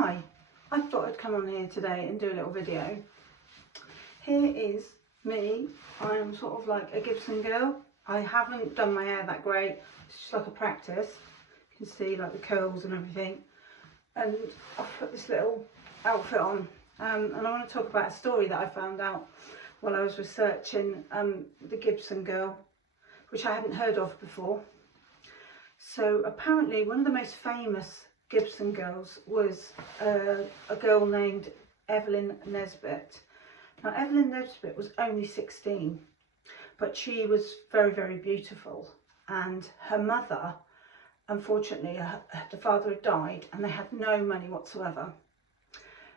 Hi, I thought I'd come on here today and do a little video. Here is me. I'm sort of like a Gibson girl. I haven't done my hair that great. It's just like a practice. You can see like the curls and everything. And I've put this little outfit on. And I want to talk about a story that I found out while I was researching the Gibson girl, which I hadn't heard of before. So apparently one of the most famous Gibson girls was a girl named Evelyn Nesbit. Now Evelyn Nesbit was only 16, but she was very, very beautiful, and her mother, unfortunately, the father had died and they had no money whatsoever.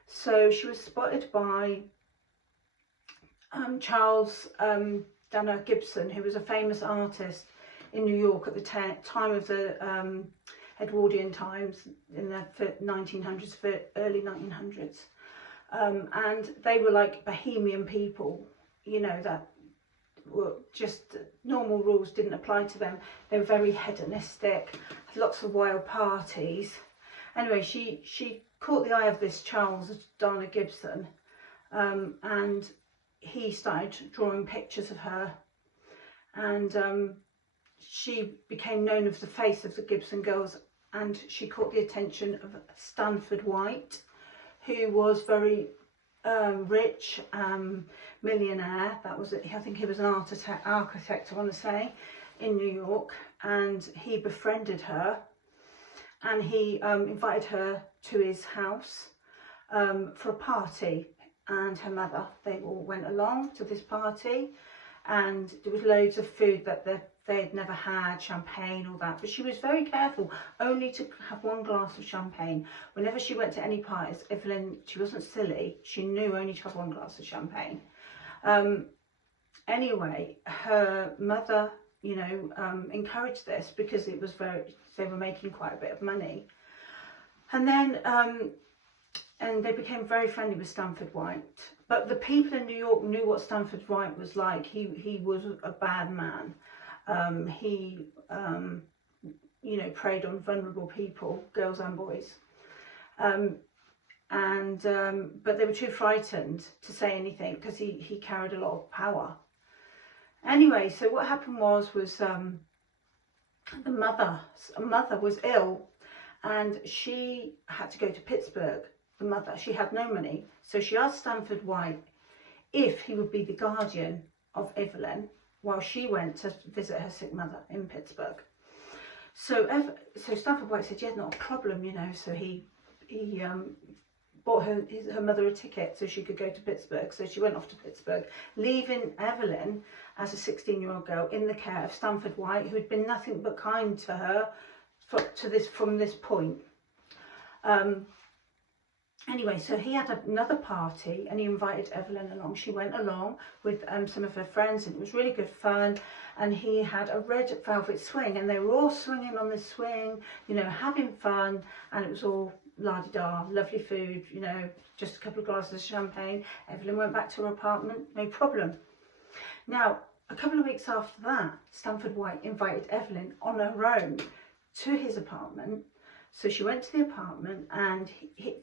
So she was spotted by Charles Dana Gibson, who was a famous artist in New York at the time of the Edwardian times in the 1900s, early 1900s. And they were like bohemian people, you know, that were just normal rules didn't apply to them. They were very hedonistic, had lots of wild parties. Anyway, she caught the eye of this Charles Dana Gibson, and he started drawing pictures of her, and she became known as the face of the Gibson girls, and she caught the attention of Stanford White, who was very rich, millionaire. That was it. I think he was an architect, I want to say, in New York, and he befriended her, and he invited her to his house for a party, and her mother, they all went along to this party, and there was loads of food that they'd never had, champagne, all that, but she was very careful only to have one glass of champagne. Whenever she went to any parties, Evelyn, she wasn't silly, she knew only to have one glass of champagne. Anyway, her mother, you know, encouraged this because it was they were making quite a bit of money. And then and they became very friendly with Stanford White. But the people in New York knew what Stanford White was like. He was a bad man. He you know, preyed on vulnerable people, girls and boys. But they were too frightened to say anything because he carried a lot of power. Anyway, so what happened was the mother was ill, and she had to go to Pittsburgh. The mother, she had no money, so she asked Stanford White if he would be the guardian of Evelyn while she went to visit her sick mother in Pittsburgh. So Stanford White said, yeah, not a problem, you know. So he bought her mother a ticket so she could go to Pittsburgh. So she went off to Pittsburgh, leaving Evelyn as a 16-year-old girl in the care of Stanford White, who had been nothing but kind to her from this point. Anyway, so he had another party and he invited Evelyn along. She went along with some of her friends, and it was really good fun. And he had a red velvet swing, and they were all swinging on this swing, you know, having fun. And it was all la-di-da, lovely food, you know, just a couple of glasses of champagne. Evelyn went back to her apartment, no problem. Now, a couple of weeks after that, Stanford White invited Evelyn on her own to his apartment. So she went to the apartment, and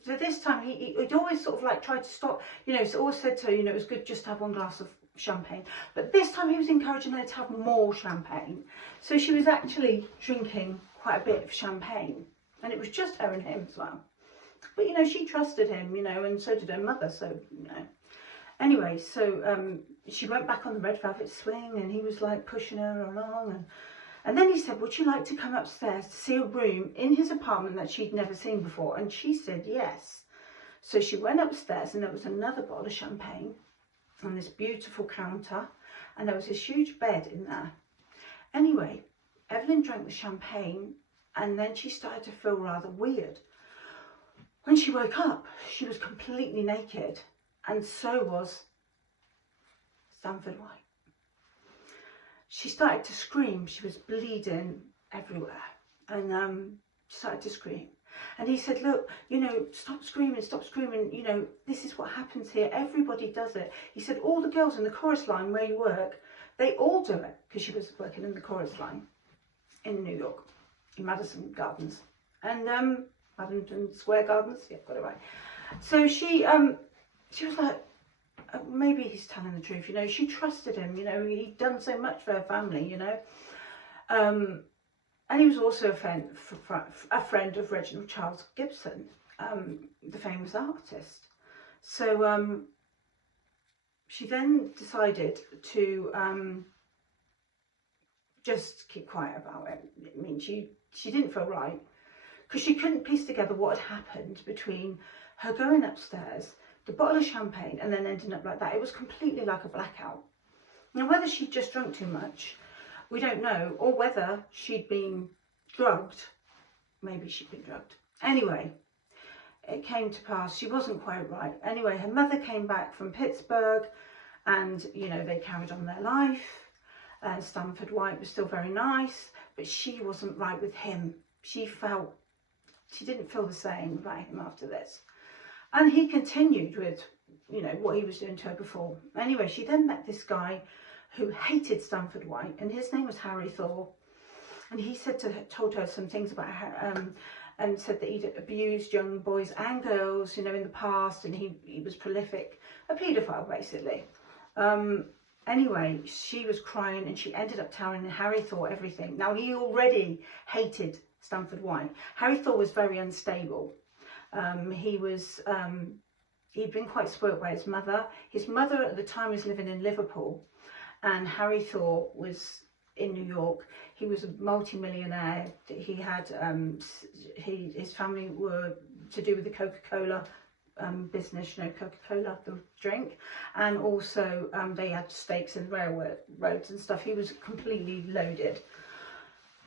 so this time he'd always sort of like tried to stop, you know, so always said to her, you know, it was good just to have one glass of champagne. But this time he was encouraging her to have more champagne. So she was actually drinking quite a bit of champagne, and it was just her and him as well. But, you know, she trusted him, you know, and so did her mother, so, you know. Anyway, so she went back on the red velvet swing, and he was like pushing her along, and then he said, would you like to come upstairs to see a room in his apartment that she'd never seen before? And she said yes. So she went upstairs, and there was another bottle of champagne on this beautiful counter, and there was this huge bed in there. Anyway, Evelyn drank the champagne, and then she started to feel rather weird. When she woke up, she was completely naked, and so was Stanford White. She started to scream. She was bleeding everywhere, and she started to scream. And he said, look, you know, stop screaming, you know, this is what happens here. Everybody does it. He said, all the girls in the chorus line where you work, they all do it, because she was working in the chorus line in New York, in Madison Gardens. And Paddington Square Gardens. Yeah, got it right. So she was like, maybe he's telling the truth, you know. She trusted him, you know. He'd done so much for her family, you know. And he was also a friend of Reginald Charles Gibson, the famous artist. So she then decided to just keep quiet about it. I mean, she didn't feel right, because she couldn't piece together what had happened between her going upstairs, the bottle of champagne, and then ending up like that. It was completely like a blackout. Now, whether she'd just drunk too much, we don't know, or whether she'd been drugged. Maybe she'd been drugged. Anyway, it came to pass, she wasn't quite right. Anyway, her mother came back from Pittsburgh, and, you know, they carried on their life. And Stanford White was still very nice, but she wasn't right with him. She didn't feel the same about him after this. And he continued with, you know, what he was doing to her before. Anyway, she then met this guy who hated Stanford White, and his name was Harry Thor. And he told her some things about her, and said that he'd abused young boys and girls, you know, in the past, and he was prolific, a paedophile basically. Anyway, she was crying, and she ended up telling Harry Thor everything. Now, he already hated Stanford White. Harry Thor was very unstable. He'd been quite spoilt by his mother. His mother at the time was living in Liverpool, and Harry Thor was in New York. He was a multi-millionaire. He had his family were to do with the Coca-Cola business, you know, Coca-Cola, the drink, and also they had stakes in railroads and stuff. He was completely loaded.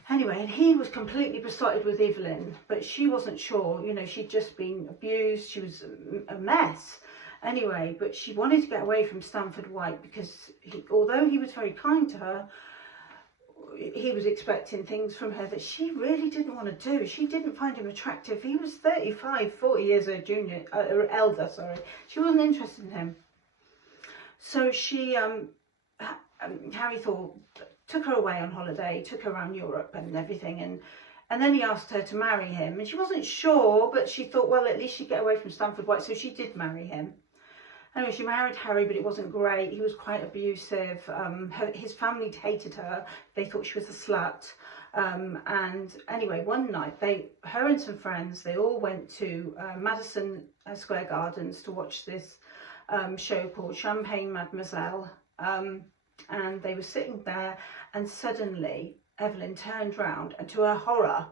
Anyway, and he was completely besotted with Evelyn, but she wasn't sure, you know, she'd just been abused, she was a mess. Anyway, but she wanted to get away from Stanford White, because although he was very kind to her, he was expecting things from her that she really didn't want to do. She didn't find him attractive. He was 35, 40 years her elder, sorry. She wasn't interested in him. So she, Harry Thor took her away on holiday, took her around Europe and everything, and then he asked her to marry him, and she wasn't sure, but she thought, well, at least she'd get away from Stanford White, so she did marry him. Anyway, she married Harry, but it wasn't great. He was quite abusive. His family hated her. They thought she was a slut. And anyway, one night, her and some friends, they all went to Madison Square Gardens to watch this show called Champagne Mademoiselle. And they were sitting there, and suddenly Evelyn turned round, and to her horror,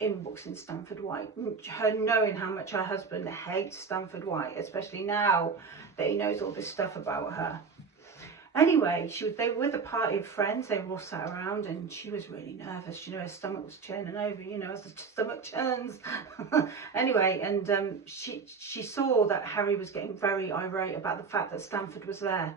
in walks in Stanford White. Her knowing how much her husband hates Stanford White, especially now that he knows all this stuff about her. Anyway, they were with a party of friends. They were all sat around, and she was really nervous. You know, her stomach was churning over, you know, as the stomach churns. Anyway, and she saw that Harry was getting very irate about the fact that Stanford was there.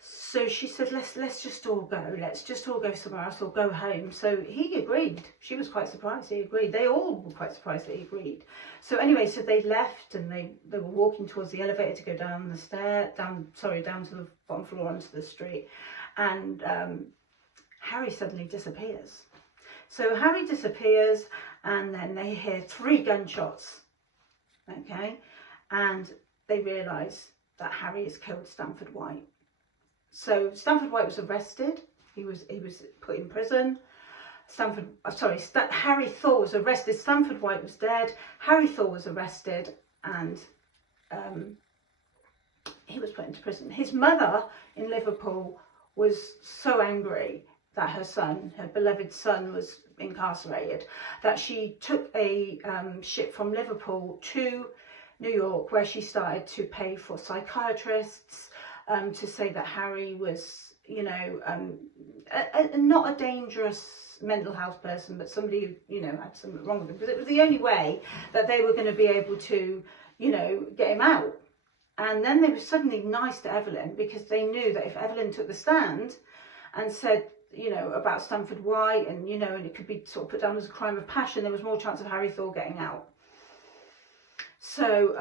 So she said, let's just all go. Let's just all go somewhere else, or go home. So he agreed. She was quite surprised he agreed. They all were quite surprised that he agreed. So anyway, so they left, and they were walking towards the elevator to go down the stair, down to the bottom floor onto the street. And Harry suddenly disappears. So Harry disappears, and then they hear 3 gunshots. Okay, and they realise that Harry has killed Stanford White. So Stanford White was arrested. He was put in prison. Harry Thor was arrested. Stanford White was dead. Harry Thor was arrested, and he was put into prison. His mother in Liverpool was so angry that her beloved son, was incarcerated, that she took a ship from Liverpool to New York, where she started to pay for psychiatrists, to say that Harry was, you know, not a dangerous mental health person, but somebody who, you know, had something wrong with him, because it was the only way that they were going to be able to, you know, get him out. And then they were suddenly nice to Evelyn, because they knew that if Evelyn took the stand and said, you know, about Stanford White, and, you know, and it could be sort of put down as a crime of passion, there was more chance of Harry Thor getting out. So,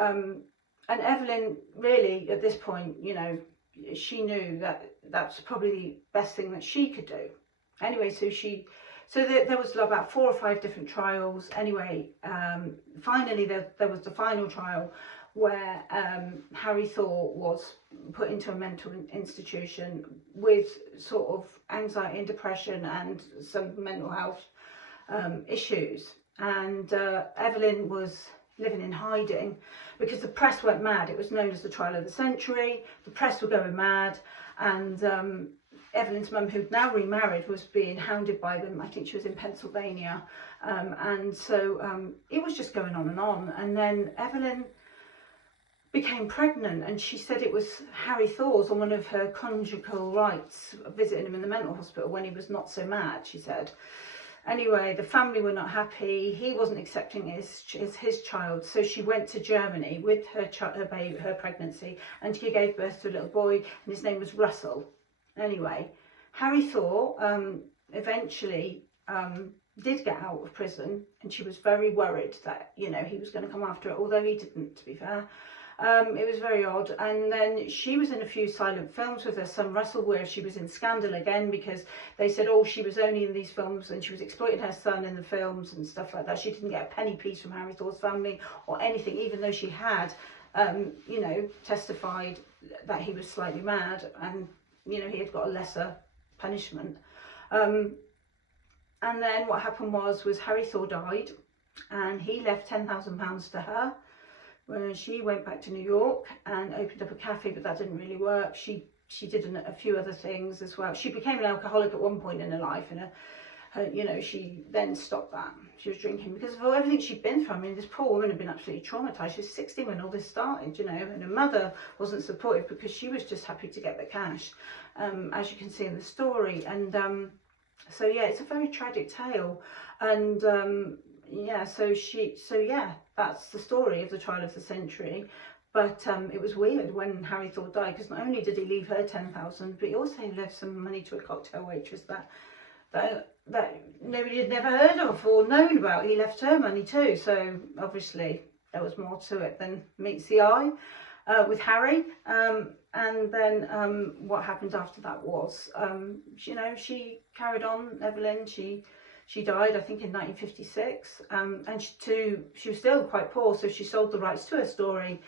and Evelyn really, at this point, you know, she knew that that's probably the best thing that she could do. Anyway, so she So there was about 4 or 5 different trials. Anyway, finally there was the final trial where Harry Thor was put into a mental institution with sort of anxiety and depression and some mental health issues. And Evelyn was living in hiding because the press went mad. It was known as the trial of the century. The press were going mad, and Evelyn's mum, who'd now remarried, was being hounded by them. I think she was in Pennsylvania, and so it was just going on. And then Evelyn became pregnant, and she said it was Harry Thor's on one of her conjugal rights, visiting him in the mental hospital when he was not so mad, she said. Anyway, the family were not happy. He wasn't accepting his child, so she went to Germany with her pregnancy, and she gave birth to a little boy, and his name was Russell. Anyway, Harry Thor eventually did get out of prison, and she was very worried that, you know, he was going to come after her, although he didn't, to be fair. It was very odd. And then she was in a few silent films with her son Russell, where she was in scandal again, because they said, oh, she was only in these films and she was exploiting her son in the films and stuff like that. She didn't get a penny piece from Harry Thor's family or anything, even though she had you know, testified that he was slightly mad, and, you know, he had got a lesser punishment. And then what happened was Harry Thor died, and he left £10,000 to her. When she went back to New York and opened up a cafe, but that didn't really work. She did a few other things as well. She became an alcoholic at one point in her life, and you know, she then stopped that. She was drinking because of everything she'd been through. I mean, this poor woman had been absolutely traumatized. She was 16 when all this started, you know, and her mother wasn't supportive because she was just happy to get the cash, as you can see in the story. And so yeah, it's a very tragic tale. And yeah, so yeah, that's the story of the trial of the century. But it was weird when Harry Thor died, because not only did he leave her 10,000, but he also left some money to a cocktail waitress that nobody had never heard of or known about. He left her money too, so obviously there was more to it than meets the eye with Harry. And then what happened after that was, you know, she carried on, Evelyn. She died, I think, in 1956, and she was still quite poor, so she sold the rights to her story,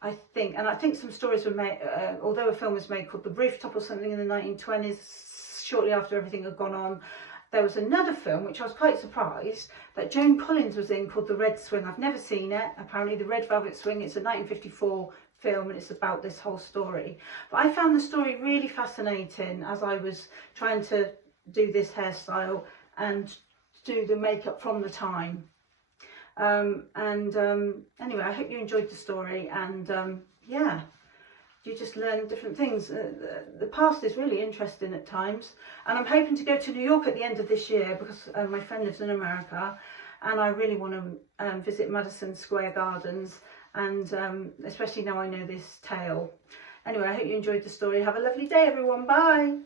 I think. And I think some stories were made, although a film was made called The Rooftop or something in the 1920s, shortly after everything had gone on. There was another film, which I was quite surprised, that Joan Collins was in, called The Red Swing. I've never seen it. Apparently, The Red Velvet Swing, it's a 1954 film, and it's about this whole story. But I found the story really fascinating as I was trying to do this hairstyle and do the makeup from the time. Anyway, I hope you enjoyed the story, and yeah, you just learn different things. The past is really interesting at times, and I'm hoping to go to New York at the end of this year, because my friend lives in America, and I really want to visit Madison Square Gardens, and especially now I know this tale. Anyway, I hope you enjoyed the story. Have a lovely day, everyone. Bye.